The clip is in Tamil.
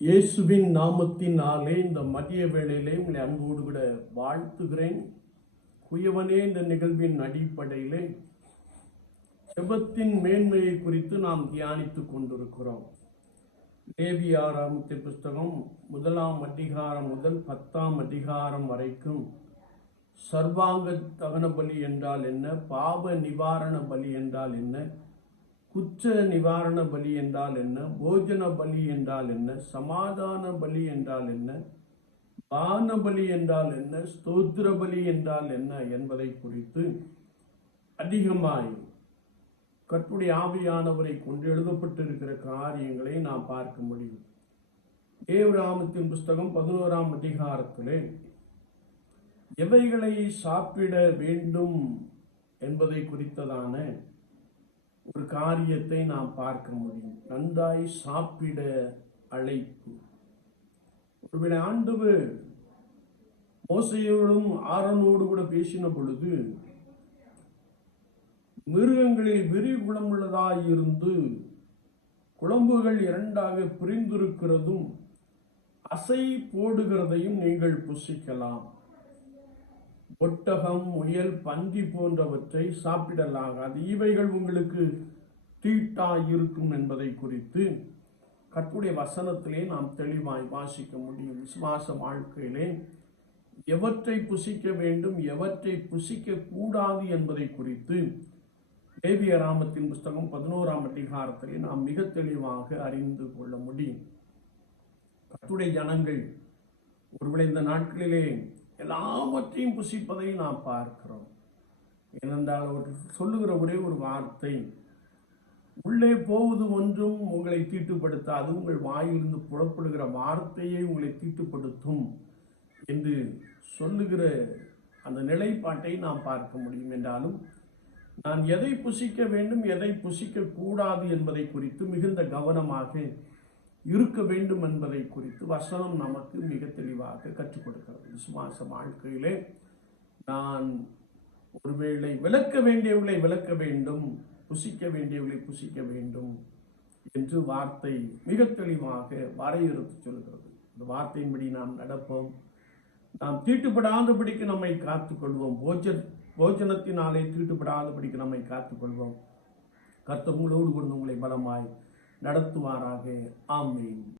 இயேசுவின் நாமத்தினாலே இந்த மதிய வேளையிலே உங்களை அன்போடு கூட வாழ்த்துகிறேன். குயவனே, இந்த நிகழ்வின் அடிப்படையிலே ஜெபத்தின் மேன்மையை குறித்து நாம் தியானித்துக் கொண்டிருக்கிறோம். லேவியராகமத்தின் புஸ்தகம் 1ஆம் அதிகாரம் முதல் 10ஆம் அதிகாரம் வரைக்கும் சர்வாங்க தகன பலி என்றால் என்ன, பாவ நிவாரண பலி என்றால் என்ன, குற்ற நிவாரண பலி என்றால் என்ன, போஜன பலி என்றால் என்ன, சமாதான பலி என்றால் என்ன, பான பலி என்றால் என்ன, ஸ்தோத்திர பலி என்றால் என்ன என்பதை குறித்து அதிகமாய் கர்த்தருடைய ஆவியானவரை கொண்டு எழுதப்பட்டிருக்கிற காரியங்களை நாம் பார்க்க முடியும். லேவியராகமத்தின் புஸ்தகம் 11ஆம் அதிகாரத்திலே எவைகளை சாப்பிட வேண்டும் என்பதை குறித்ததான ஒரு காரியத்தை நாம் பார்க்க முடியும். நன்றாய் சாப்பிட அழைப்பு. ஒருவேளை ஆண்டவர் மோசேயோடும் ஆரோனோடு கூட பேசின பொழுது, மிருகங்களில் விரிகுளமுள்ளதாயிருந்து குழம்புகள் இரண்டாக பிரிந்திருக்கிறதும் அசை போடுகிறதையும் நீங்கள் புசிக்கலாம். ஒட்டகம், முயல், பன்றி போன்றவற்றை சாப்பிடலாகாது, இவைகள் உங்களுக்கு தீட்டாயிருக்கும் என்பதை குறித்து கர்த்தருடைய வசனத்திலே நாம் தெளிவாய் வாசிக்க முடியும். விசுவாச வாழ்க்கையிலே எவற்றை புசிக்க வேண்டும், எவற்றை புசிக்க கூடாது என்பதை குறித்து லேவியராகமத்தின் புஸ்தகம் 11ஆம் அதிகாரத்திலே நாம் மிக தெளிவாக அறிந்து கொள்ள முடியும். கர்த்தருடைய ஜனங்கள் ஒருவேளை இந்த நாட்களிலே எல்லாவற்றையும் புசிப்பதை நாம் பார்க்கிறோம். ஏனென்றால் அவர் சொல்லுகிற ஒரே ஒரு வார்த்தை, உள்ளே போவது ஒன்றும் உங்களை தீட்டுப்படுத்தாது, உங்கள் வாயிலிருந்து புறப்படுகிற வார்த்தையை உங்களை தீட்டுப்படுத்தும் என்று சொல்லுகிற அந்த நிலைப்பாட்டை நாம் பார்க்க முடியும். என்றாலும் நான் எதை புசிக்க வேண்டும், எதை புசிக்க கூடாது என்பதை குறித்து மிகுந்த கவனமாக இருக்க வேண்டும் என்பதை குறித்து வசனம் நமக்கு மிக தெளிவாக கற்றுக் கொடுக்கிறது. விசுவாச வாழ்க்கையிலே நான் ஒருவேளை விளக்க வேண்டியவர்களை விளக்க வேண்டும், புசிக்க வேண்டியவர்களை புசிக்க வேண்டும் என்று வார்த்தை மிக தெளிவாக வரையறுத்து சொல்கிறது. இந்த வார்த்தையின்படி நாம் நடப்போம். நாம் தீட்டுப்படாதபடிக்கு நம்மை காத்துக்கொள்வோம். போஜனத்தினாலே தீட்டுப்படாதபடிக்கு நம்மை காத்துக்கொள்வோம். கர்த்தர் உங்களோடு கூட உங்களை பலமாய் நடத்துவாராக. ஆமென்.